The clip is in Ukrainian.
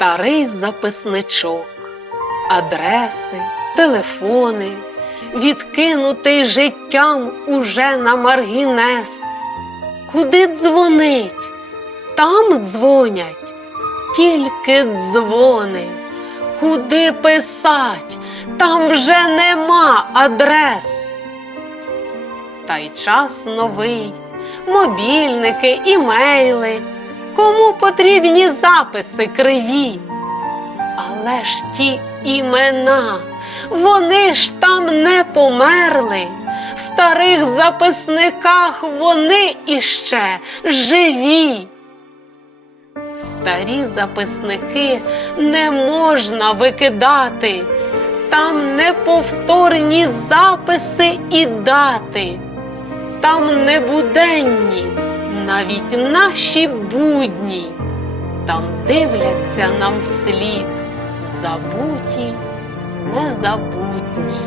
Старий записничок, адреси, телефони, відкинутий життям уже на маргінес. Куди дзвонить? Там дзвонять, тільки дзвони. Куди писать? Там вже нема адрес. Та й час новий, мобільники, імейли. Кому потрібні записи криві? Але ж ті імена, вони ж там не померли. В старих записниках вони іще живі. Старі записники не можна викидати, там неповторні записи і дати, там небуденні навіть наші будні, там дивляться нам вслід забуті, незабутні.